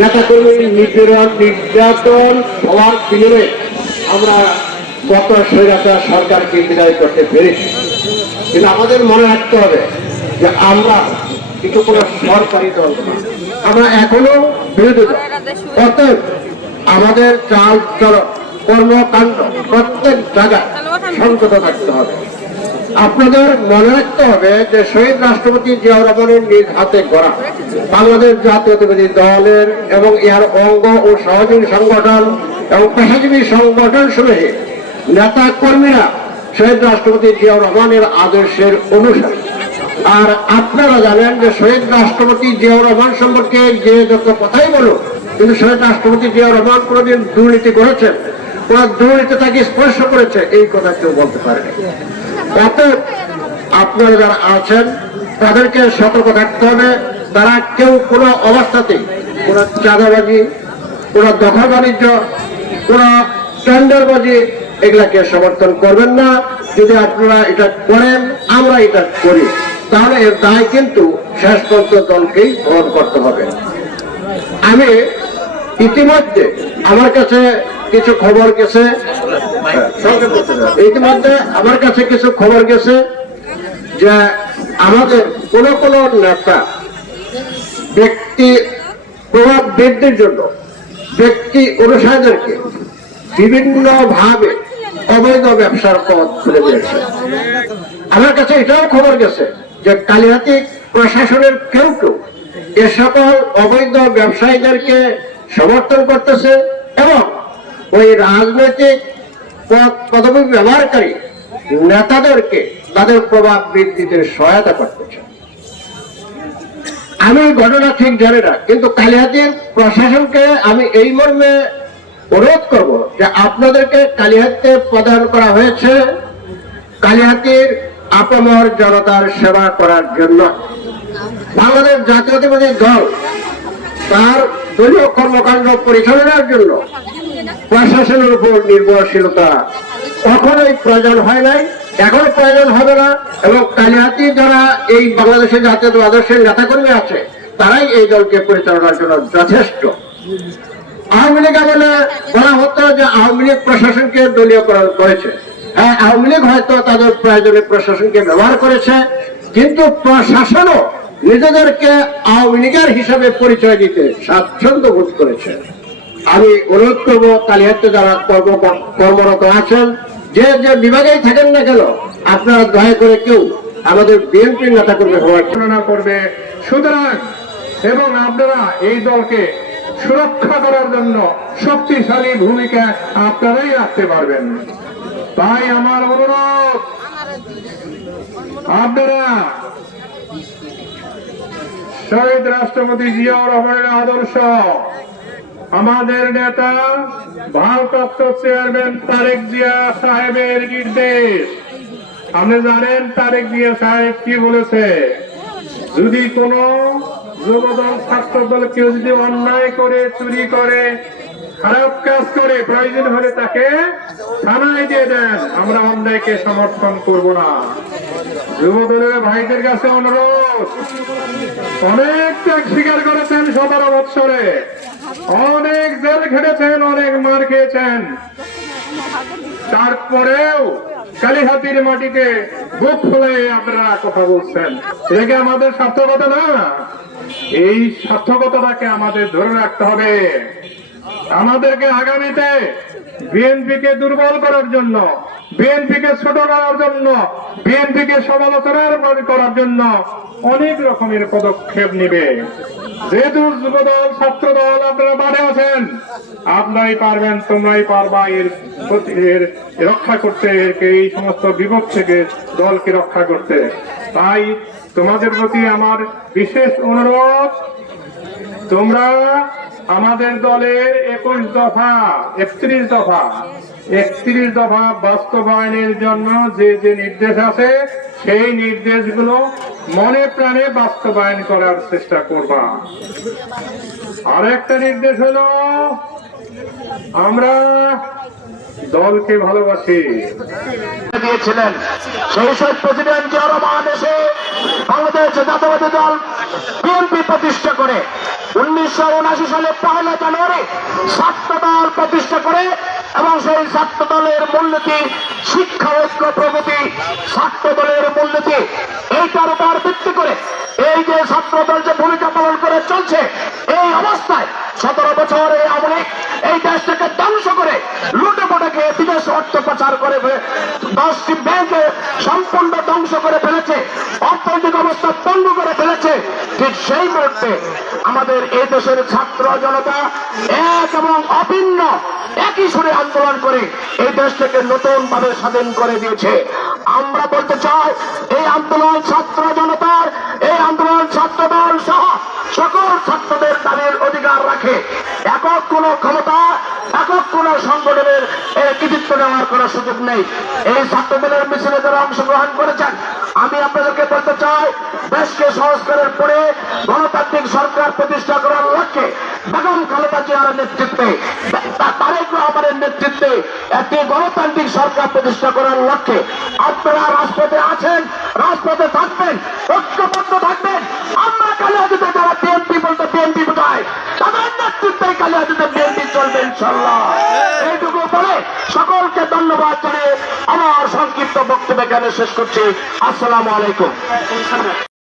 নেতাকর্মী নিপীড়ন নির্যাতন হওয়ার বিনিময়ে আমরা গত স্বৈরাচার সরকারকে বিদায় করতে পেরেছি। কিন্তু আমাদের মনে রাখতে হবে যে আমরা কিন্তু কোনো সরকারি দল না, আমরা এখনো বিরোধী দল। অতএব আমাদের চাল চলন কর্মকাণ্ড প্রত্যেক জায়গায় সংযত থাকতে হবে। আপনাদের মনে রাখতে হবে যে শহীদ রাষ্ট্রপতি জিয়াউর রহমানের নিজ হাতে গড়া বাংলাদেশ জাতীয়তাবাদী দলের এবং ইহার অঙ্গ ও সহযোগী সংগঠন এবং পেশাজীবী সংগঠন সমূহে নেতা কর্মীরা শহীদ রাষ্ট্রপতি জিয়াউর রহমানের আদর্শের অনুসারী। আর আপনারা জানেন যে শহীদ রাষ্ট্রপতি জিয়াউর রহমান সম্পর্কে যে যত কথাই বলো, কিন্তু শহীদ রাষ্ট্রপতি জিয়াউর রহমান কোনোদিন দুর্নীতি করেছেন, কোন দুর্নীতি তাকে স্পর্শ করেছে এই কথা কেউ বলতে পারেনি। অতএব আপনারা যারা আছেন তাদেরকে সতর্ক থাকতে হবে, তারা কেউ কোনো অবস্থাতেই কোনো চাঁদাবাজি, কোনো দখল বাণিজ্য, কোনো টেন্ডারবাজি এগুলাকে সমর্থন করবেন না। যদি আপনারা এটা করেন, আমরা এটা করি, তাহলে এর দায় কিন্তু শেষ পর্যন্ত দলকেই বহন করতে হবে। আমি ইতিমধ্যে আমার কাছে কিছু খবর গেছে, ইতিমধ্যে আমার কাছে কিছু খবর গেছে যে আমাদের কোন কোন নেতা ব্যক্তি প্রভাব বৃদ্ধির জন্য ব্যক্তি অনুসারীদেরকে বিভিন্ন ভাবে অবৈধ ব্যবসার পথ খুলে দিয়েছে। আমার কাছে এটাও খবর গেছে যে কালিহাতী প্রশাসনের কেউ কেউ এ সকল অবৈধ ব্যবসায়ীদেরকে সমর্থন করতেছে এবং ওই রাজনৈতিক পদবি ব্যবহারকারী নেতাদেরকে তাদের প্রভাব বৃদ্ধিতে সহায়তা করতেছে। আমি ঘটনা ঠিক জানি না, কিন্তু কালিহাতীর প্রশাসনকে আমি এই মর্মে অনুরোধ করব যে আপনাদেরকে কালিহাতীতে প্রদান করা হয়েছে কালিহাতীর আপামর জনতার সেবা করার জন্য। বাংলাদেশ জাতীয়তাবাদী দল তার দলীয় কর্মকাণ্ড পরিচালনার জন্য প্রশাসনের উপর নির্ভরশীলতা কখনোই প্রয়োজন হয় নাই, এখন প্রয়োজন হবে না। এবং কালিহাতী যারা এই বাংলাদেশের জাতীয় আদর্শের নেতাকর্মী আছে তারাই এই দলকে পরিচালনার জন্য যথেষ্ট। আওয়ামী লীগ আমলে বলা হতো যে আওয়ামী লীগ প্রশাসনকে দলীয়করণ করেছে। হ্যাঁ, আওয়ামী লীগ হয়তো তাদের প্রয়োজনে প্রশাসনকে ব্যবহার করেছে, কিন্তু প্রশাসনও নিজেদেরকে আওয়ামী লীগের হিসাবে পরিচয় দিতে স্বাচ্ছন্দ্য বোধ করেছে। আমি অনুরোধ করবো কালিহাতীতে যারা কর্মরত আছেন, যে যে বিভাগেই থাকেন না কেন, আপনারা দয়া করে কেউ আমাদের বিএনপির নেতা কর্মী হওয়ার ঘোষণা করবে। সুতরাং এবং আপনারা এই দলকে সুরক্ষা করার জন্য শক্তিশালী ভূমিকা আপনারাই রাখতে পারবেন। তাই আমার অনুরোধ, আপনারা শহীদ রাষ্ট্রপতি জিয়াউর রহমানের আদর্শ, আমাদের নেতা ভারপ্রাপ্ত চেয়ারম্যান তারেক জিয়া সাহেবের নির্দেশ, আপনি জানেন তারেক জিয়া সাহেব কি বলেছে, যদি কোন যুবদল ছাত্র দল কেউ যদি অন্যায় করে, চুরি করে, খারাপ কাজ করে, প্রয়োজন হলে তাকে থানায় দিয়ে দেন, আমরা অন্যায়কে সমর্থন করব না। যুবদলের ভাইদের কাছে অনুরোধ, অনেক ত্যাগ স্বীকার করেছেন 17 বৎসরে, অনেক জেল খেটেছেন, অনেক মার খেয়েছেন, তারপরেও কালিহাতীর মাটিতে বুক ফুলে আপনারা কথা বলছেন। এটা কি আমাদের সার্থকতা না? এই সার্থকতাটাকে আমাদের ধরে রাখতে হবে। আমাদেরকে আগামীতে বিএনপিকে দুর্বল করার জন্য, বিএনপিকে ছোট করার জন্য, বিএনপিকে সমালোচনা করার জন্য অনেক রকমের পদক্ষেপ নিবে। যেহেতু যুবদল, ছাত্র দল আপনারা মাঠে আছেন, আপনারাই পারবেন, তোমরাই পারবা এর রক্ষা করতে, এই সমস্ত বিপদ থেকে দলকে রক্ষা করতে। তাই তোমাদের প্রতি আমার বিশেষ অনুরোধ, তোমরা আমাদের দলের 21 দফা, 31 দফা বাস্তবায়নের জন্য যে যে নির্দেশ আছে সেই নির্দেশগুলো মনে প্রাণে বাস্তবায়ন করার চেষ্টা করবা। আর একটা নির্দেশ হলো, আমরা দলকে ভালোবাসি। দিয়েছিলেন শৈশব প্রেসিডেন্ট জিয়াউর রহমান এসে বাংলাদেশ বাংলাদেশের জাতীয়তাবাদী দল বিএনপি প্রতিষ্ঠা করে 1979 সালে 1 জানুয়ারি ছাত্র দল প্রতিষ্ঠা করে এবং সেই ছাত্র দলের মূলনীতি শিক্ষা ঐক্য প্রগতি ছাত্র দলের মূলনীতি এইটার উপর ভিত্তি করে এই যে ছাত্র দল যে ভূমিকা পালন করে চলছে এই অবস্থায় 17 বছর এই আওয়ামী লীগ এই দেশটাকে ধ্বংস করে লুটে পুটে খেয়ে বিদেশ অর্থ পাচার করে 10টি ব্যাংকে সম্পূর্ণ ধ্বংস করে ফেলেছে, অর্থনৈতিক অবস্থা পঙ্গু করে ফেলেছে। ঠিক সেই মুহূর্তে আমাদের এই দেশের ছাত্র জনতা এক এবং অভিন্ন একই সুরে আন্দোলন করে এই দেশটাকে নতুন ভাবে স্বাধীন করে দিয়েছে। আমরা বলতে চাই এই আন্দোলন ছাত্র জনতার, এই আন্দোলন ছাত্র দল সহ সকল ছাত্রদের দাবির অধিকার রাখে। একক কোন ক্ষমতা, একক কোন সংগঠনের কৃতিত্ব নেওয়ার কোন সুযোগ নেই। এই ছাত্র দলের মিছিলে যারা অংশগ্রহণ করেছেন, আমি আপনাদেরকে বলতে চাই দেশকে সংস্কারের পরে গণতান্ত্রিক সরকার প্রতিষ্ঠা করার লক্ষ্যে বেগম খালেদা জিয়ার নেতৃত্বে, তারেক রহমানের নেতৃত্বে একটি গণতান্ত্রিক সরকার প্রতিষ্ঠা করার লক্ষ্যে আপনারা রাজপথে আছেন, রাজপথে থাকবেন, ঐক্যবদ্ধ থাকবেন। আমরা কালিয়াদুতে যারা বিএনপি বলতে বিএনপি বোঝায় তাদের নেতৃত্বে কালিয়াদুতে বিএনপি চলবে ইনশাল্লাহ। এইটুকু বলে সকলকে ধন্যবাদ জানিয়ে আমার সংক্ষিপ্ত বক্তব্য এখানে শেষ করছি। আসসালামু আলাইকুম।